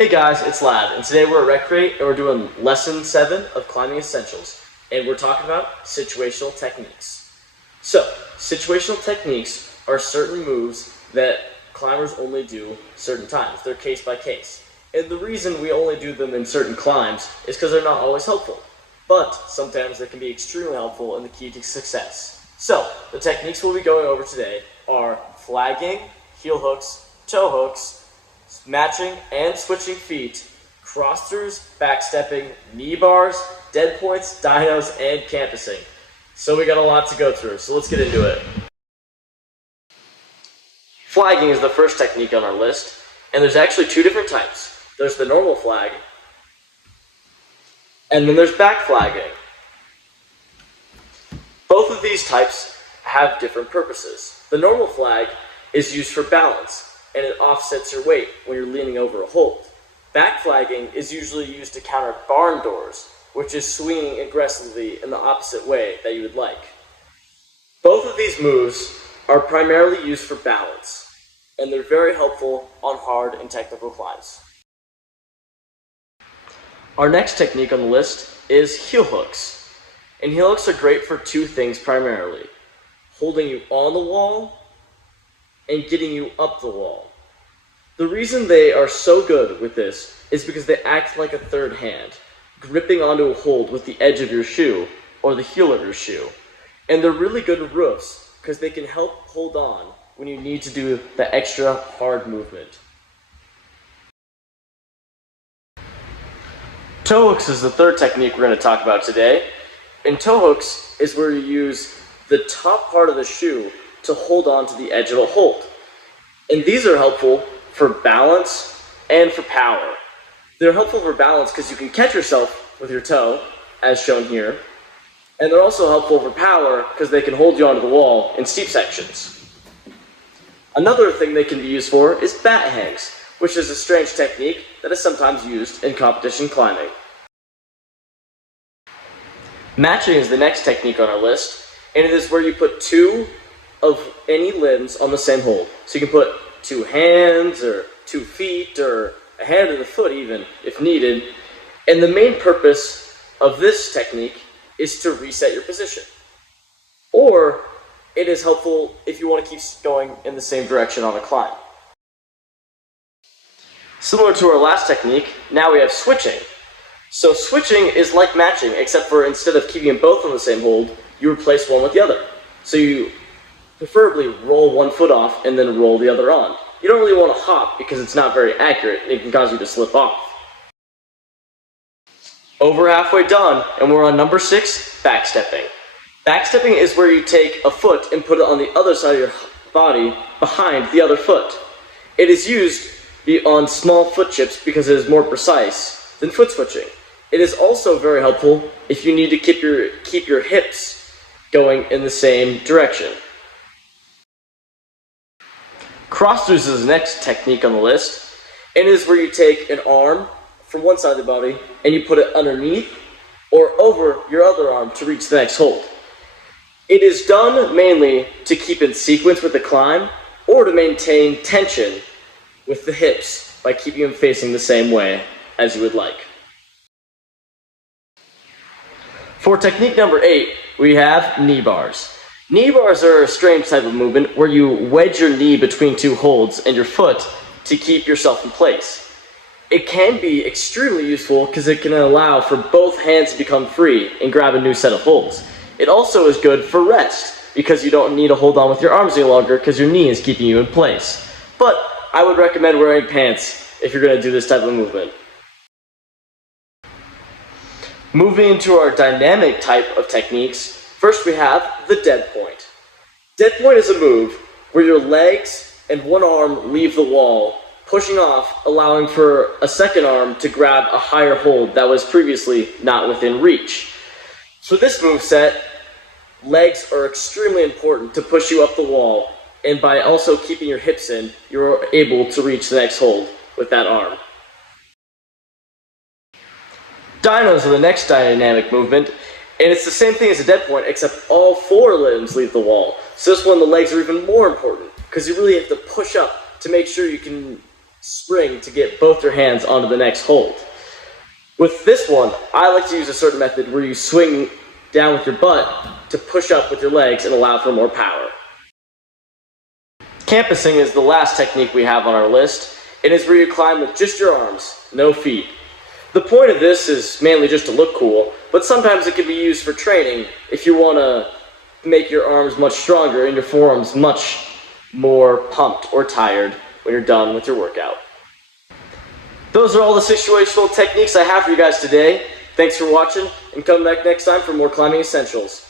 Hey guys, it's Lad, and today we're at Recreate and we're doing Lesson 7 of Climbing Essentials, and we're talking about situational techniques. So, situational techniques are certain moves that climbers only do certain times. They're case by case. And the reason we only do them in certain climbs is because they're not always helpful. But sometimes they can be extremely helpful and the key to success. So, the techniques we'll be going over today are flagging, heel hooks, toe hooks, matching and switching feet, cross-throughs, backstepping, knee bars, dead points, dynos, and campusing. So we got a lot to go through, so let's get into it. Flagging is the first technique on our list, and there's actually two different types. There's the normal flag, and then there's back flagging. Both of these types have different purposes. The normal flag is used for balance, and it offsets your weight when you're leaning over a hold. Back flagging is usually used to counter barn doors, which is swinging aggressively in the opposite way that you would like. Both of these moves are primarily used for balance, and they're very helpful on hard and technical climbs. Our next technique on the list is heel hooks. And heel hooks are great for two things primarily: holding you on the wall and getting you up the wall. The reason they are so good with this is because they act like a third hand, gripping onto a hold with the edge of your shoe or the heel of your shoe. And they're really good with roofs because they can help hold on when you need to do the extra hard movement. Toe hooks is the third technique we're going to talk about today. And toe hooks is where you use the top part of the shoe to hold on to the edge of a hold. And these are helpful for balance and for power. They're helpful for balance because you can catch yourself with your toe, as shown here. And they're also helpful for power because they can hold you onto the wall in steep sections. Another thing they can be used for is bat hangs, which is a strange technique that is sometimes used in competition climbing. Matching is the next technique on our list, and it is where you put two of any limbs on the same hold. So you can put two hands, or 2 feet, or a hand and a foot even, if needed. And the main purpose of this technique is to reset your position. Or it is helpful if you want to keep going in the same direction on a climb. Similar to our last technique, now we have switching. So switching is like matching, except for instead of keeping them both on the same hold, you replace one with the other. So you preferably roll one foot off and then roll the other on. You don't really want to hop because it's not very accurate and it can cause you to slip off. Over halfway done, and we're on number 6, backstepping. Backstepping is where you take a foot and put it on the other side of your body behind the other foot. It is used on small foot chips because it is more precise than foot switching. It is also very helpful if you need to keep your hips going in the same direction. Cross-throughs is the next technique on the list, and it is where you take an arm from one side of the body and you put it underneath or over your other arm to reach the next hold. It is done mainly to keep in sequence with the climb or to maintain tension with the hips by keeping them facing the same way as you would like. For technique number 8, we have knee bars. Knee bars are a strange type of movement where you wedge your knee between two holds and your foot to keep yourself in place. It can be extremely useful because it can allow for both hands to become free and grab a new set of holds. It also is good for rest because you don't need to hold on with your arms any longer because your knee is keeping you in place. But I would recommend wearing pants if you're going to do this type of movement. Moving into our dynamic type of techniques, first we have the dead point. Dead point is a move where your legs and one arm leave the wall, pushing off, allowing for a second arm to grab a higher hold that was previously not within reach. For this move set, legs are extremely important to push you up the wall, and by also keeping your hips in, you're able to reach the next hold with that arm. Dynos are the next dynamic movement, and it's the same thing as a dead point, except all 4 limbs leave the wall. So this one, the legs are even more important, because you really have to push up to make sure you can spring to get both your hands onto the next hold. With this one, I like to use a certain method where you swing down with your butt to push up with your legs and allow for more power. Campusing is the last technique we have on our list. It is where you climb with just your arms, no feet. The point of this is mainly just to look cool, but sometimes it can be used for training if you want to make your arms much stronger and your forearms much more pumped or tired when you're done with your workout. Those are all the situational techniques I have for you guys today. Thanks for watching, and come back next time for more climbing essentials.